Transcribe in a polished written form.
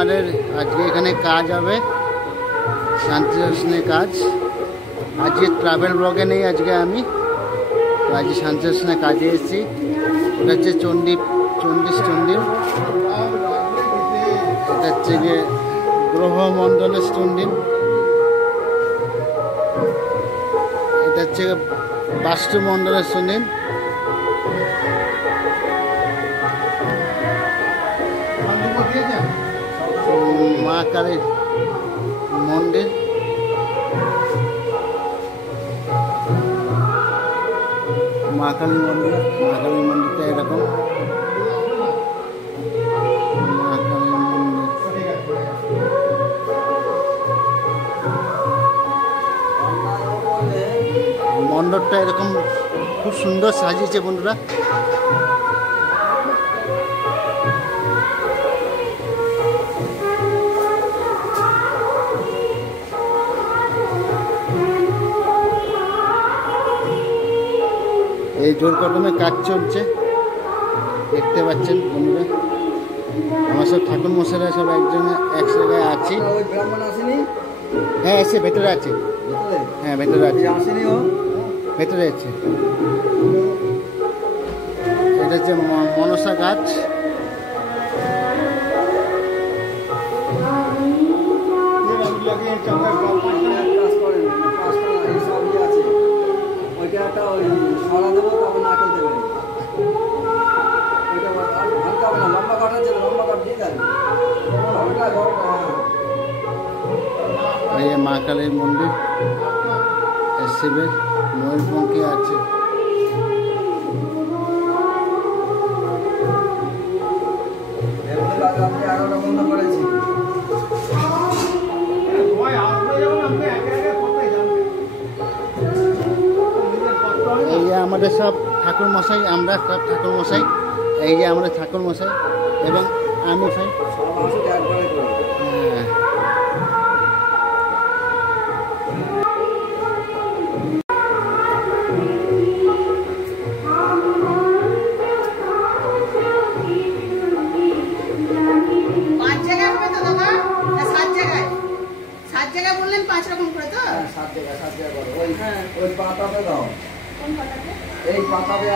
আমাদের আজকে এখানে কাজ হবে, শান্তি দর্শনের কাজ। আজকে ট্রাভেল ব্লগে নেই আজকে আমি, তো আজকে শান্তি দর্শনের কাজে এসেছি। এটা হচ্ছে চণ্ডীশ চণ্ডীল, এটা হচ্ছে গিয়ে গ্রহমণ্ডলের চণ্ডীল, এটা হচ্ছে বাস্তুমণ্ডলের চণ্ডীল। মা কালীর মন্দির, মা কালীর মন্দিরটা এরকম। মা কালীর মন্দির, মণ্ডপটা এরকম খুব সুন্দর সাজিয়েছে বন্ধুরা। এই জোর কদমে কাজ চলছে, দেখতে পাচ্ছেন বন্ধুরা। আমার সব ঠাকুর মশাইরা সব এক জায়গায় আছি। হ্যাঁ এসে ভেতরে আছে, হ্যাঁ ভেতরে আছে, ভেতরে আছে। এটা হচ্ছে মনসা গাছ। মা কালীর মন্দির, শিবের ময়ূরপঙ্খী আছে। এই যে আমাদের সব ঠাকুর মশাই, আমরা সব ঠাকুর মশাই, এই যে আমাদের ঠাকুর মশাই এবং আমি ভাই। এই পাতাতে